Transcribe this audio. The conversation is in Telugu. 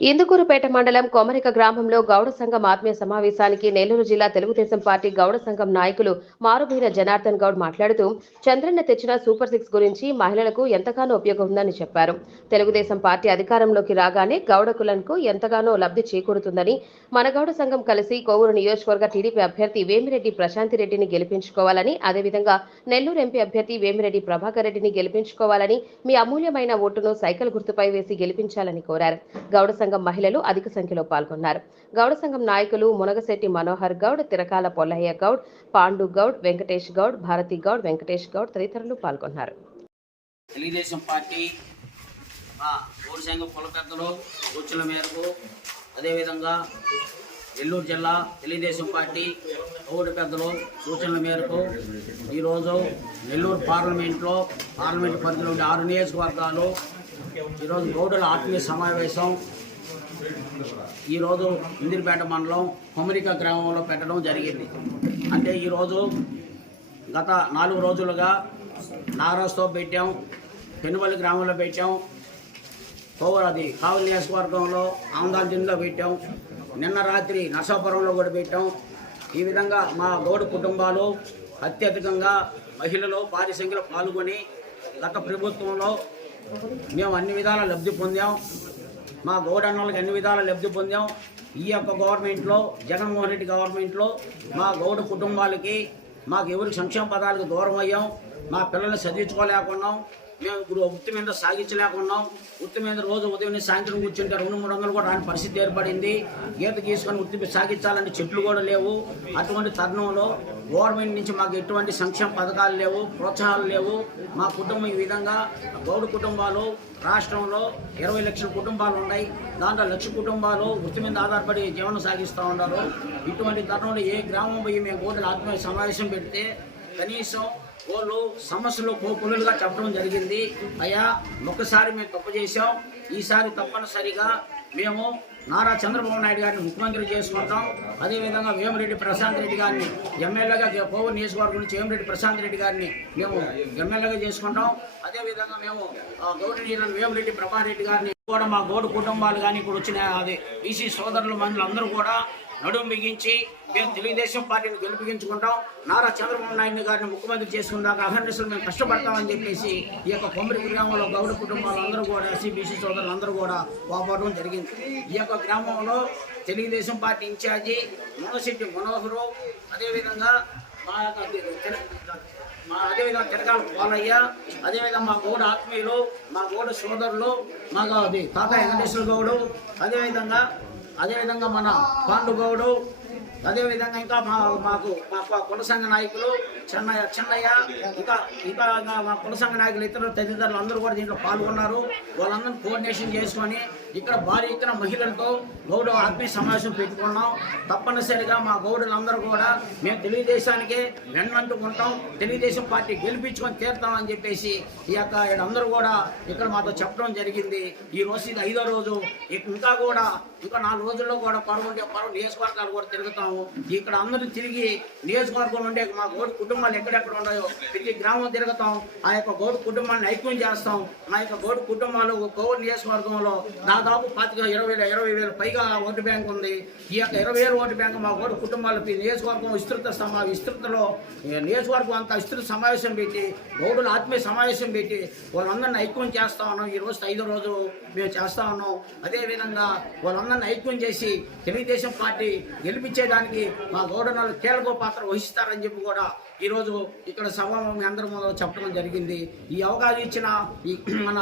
ఇందుకూరుపేట మండలం కొమరిక గ్రామంలో గౌడ సంఘం ఆత్మీయ సమావేశానికి నెల్లూరు జిల్లా తెలుగుదేశం పార్టీ గౌడ సంఘం నాయకులు మారుబీర జనార్దన్ గౌడ్ మాట్లాడుతూ చంద్రన్న తెచ్చిన సూపర్ సిక్స్ గురించి మహిళలకు ఎంతగానో ఉపయోగం ఉందని చెప్పారు. తెలుగుదేశం పార్టీ అధికారంలోకి రాగానే గౌడ కులంకు ఎంతగానో లబ్ధి చేకూరుతుందని, మన గౌడ సంఘం కలిసి కోవూరు నియోజకవర్గ టీడీపీ అభ్యర్థి వేమిరెడ్డి ప్రశాంతిరెడ్డిని గెలిపించుకోవాలని, అదేవిధంగా నెల్లూరు ఎంపీ అభ్యర్థి వేమిరెడ్డి ప్రభాకర్ రెడ్డిని గెలిపించుకోవాలని, మీ అమూల్యమైన ఓటును సైకిల్ గుర్తుపై వేసి గెలిపించాలని కోరారు. గౌడ సంఘం మహిళలు అధిక సంఖ్యలో పాల్గొన్నారు. గౌడ సంఘం నాయకులు మునగశెట్టి మనోహర్ గౌడ్, తిరకాల పొల్లయ్య గౌడ్, పాండు గౌడ్, వెంకటేష్ గౌడ్, భారతి గౌడ్, వెంకటేష్ గౌడ్ తదితరులు పాల్గొన్నారు. తెలుగుదేశం పార్టీ గౌడ సంఘం కుల పెద్దలు సూచనల మేరకు, అదేవిధంగా నెల్లూరు జిల్లా తెలుగుదేశం పార్టీ గౌడ పెద్దలు సూచనల మేరకు ఈరోజు నెల్లూరు పార్లమెంటు పరిధిలో ఉండే 6 నియోజకవర్గాలు ఈరోజు గౌడుల ఆత్మీయ సమావేశం ఈరోజు ఇందిరిపేట మండలం కొమరిక గ్రామంలో పెట్టడం జరిగింది. అంటే ఈరోజు గత 4 రోజులుగా నాగరాజుతో పెట్టాం, పెనుబల్లి గ్రామంలో పెట్టాం, కావలి నియోజకవర్గంలో ఆంధ్రాల జిల్లాలో పెట్టాం, నిన్న రాత్రి నర్సాపురంలో కూడా పెట్టాం. ఈ విధంగా మా గౌడ కుటుంబాలు అత్యధికంగా మహిళలు భారీ సంఖ్యలో పాల్గొని గత ప్రభుత్వంలో మేము అన్ని విధాల లబ్ధి పొందాం. మా గౌడన్నోళ్ళకి అన్ని విధాల లబ్ధి పొందాం. ఈ యొక్క గవర్నమెంట్లో, జగన్మోహన్ రెడ్డి గవర్నమెంట్లో మా గౌడ కుటుంబాలకి, మాకు ఎవరికి సంక్షేమ పదాలకు దూరం అయ్యాం. మా పిల్లల్ని చదివించుకోలేకున్నాం, మేము వృత్తి మీద సాగించలేకున్నాం. వృత్తి మీద రోజు ఉదయం సాయంత్రం కూర్చుంటే 200-300 కూడా రాని పరిస్థితి ఏర్పడింది. గీత గీసుకొని వృత్తి సాగించాలంటే చెట్లు కూడా లేవు. అటువంటి తరుణంలో గవర్నమెంట్ నుంచి మాకు ఎటువంటి సంక్షేమ పథకాలు లేవు, ప్రోత్సాహాలు లేవు. మా కుటుంబం ఈ విధంగా గౌడ కుటుంబాలు రాష్ట్రంలో 20 లక్షల కుటుంబాలు ఉన్నాయి. దాంట్లో 1 లక్ష కుటుంబాలు వృత్తి మీద ఆధారపడి జీవనం సాగిస్తూ ఉన్నారు. ఇటువంటి తరుణంలో ఏ గ్రామం పోయి మేము గౌడుల ఆత్మీయ సమావేశం పెడితే కనీసం వాళ్ళు సమస్యలు కోపులుగా చెప్పడం జరిగింది. అయ్యా, ఒక్కసారి మేము తప్పు చేసాం, ఈసారి తప్పనిసరిగా మేము నారా చంద్రబాబు నాయుడు గారిని ముఖ్యమంత్రి చేసుకుంటాం. అదేవిధంగా వేమిరెడ్డి ప్రశాంత్ రెడ్డి గారిని ఎమ్మెల్యేగా, కోవూరు నియోజకవర్గం నుంచి వేమిరెడ్డి ప్రశాంత్ రెడ్డి గారిని మేము ఎమ్మెల్యేగా చేసుకుంటాం. అదేవిధంగా మేము గౌరవనీయులైన వేమిరెడ్డి ప్రభాకర్ రెడ్డి గారిని కూడా మా గౌడ కుటుంబాలు కానీ ఇప్పుడు వచ్చిన బీసీ సోదరుల మందులు అందరూ కూడా నడుము బిగించి మేము తెలుగుదేశం పార్టీని గెలిపించుకుంటాం, నారా చంద్రబాబు నాయుడు గారిని ముఖ్యమంత్రి చేసుకున్నాక అహర్నిశలు మేము కష్టపడతామని చెప్పేసి ఈ యొక్క కొమ్మరి గ్రామంలో గౌడ కుటుంబాలు అందరూ కూడా, ఎస్సీ సోదరులు అందరూ కూడా పోవడం జరిగింది. ఈ యొక్క గ్రామంలో తెలుగుదేశం పార్టీ ఇన్ఛార్జి మునగశెట్టి మనోహరు, అదేవిధంగా తిరకాల పోలయ్య, అదేవిధంగా మా గౌడ ఆత్మీయులు, మా గౌడ సోదరులు, మా తాత వెంకటేశ్వర గౌడు, అదేవిధంగా మన పాండు గౌడు, అదేవిధంగా ఇంకా మాకు కుల సంఘ నాయకులు చెన్నయ్య, ఇంకా మా కుల సంఘ నాయకులు ఇతర తదితరులు అందరూ కూడా దీంట్లో పాల్గొన్నారు. వాళ్ళందరూ కోఆర్డినేషన్ చేసుకొని ఇక్కడ భారీ ఎత్తున మహిళలతో గౌడ ఆత్మీయ సమావేశం పెట్టుకున్నాం. తప్పనిసరిగా మా గౌడులందరూ కూడా మేము తెలుగుదేశానికే వెన్నంటూ ఉంటాం, తెలుగుదేశం పార్టీ గెలిపించుకొని తీరుతామని చెప్పేసి ఈ యొక్క అందరూ కూడా ఇక్కడ మాతో చెప్పడం జరిగింది. ఈ రోజు ఇది 5వ రోజు. ఇంకా 4 రోజుల్లో కూడా పరువు నియోజకవర్గాలు కూడా తిరుగుతాము. ఇక్కడ అందరూ తిరిగి నియోజకవర్గం నుండి మా గౌడ కుటుంబాలు ఎక్కడెక్కడ ఉన్నాయో ప్రతి గ్రామం తిరుగుతాం. ఆ యొక్క గౌడ కుటుంబాన్ని ఐక్యం చేస్తాం. మా యొక్క గౌడ కుటుంబాలు కోవూరు నియోజకవర్గంలో దాదాపు 20,000 పైగా ఓటు బ్యాంక్ ఉంది. ఈ యొక్క 20,000 ఓటు బ్యాంక్ మా గౌడ కుటుంబాలు నియోజకవర్గం విస్తృతలో నియోజకవర్గం అంతా విస్తృత సమావేశం పెట్టి గౌడుల ఆత్మీయ సమావేశం పెట్టి వాళ్ళందరినీ ఐక్యం చేస్తా ఉన్నాం. ఈ రోజు 5వ రోజు మేము చేస్తా ఉన్నాం. అదేవిధంగా వాళ్ళందరినీ ఐక్యం చేసి తెలుగుదేశం పార్టీ గెలిపించేదానికి మా గౌడనాలు కీలక పాత్ర వహిస్తారని చెప్పి కూడా ఈరోజు ఇక్కడ సభ మీ అందరి ముందు చెప్పడం జరిగింది. ఈ అవకాశం ఇచ్చిన మన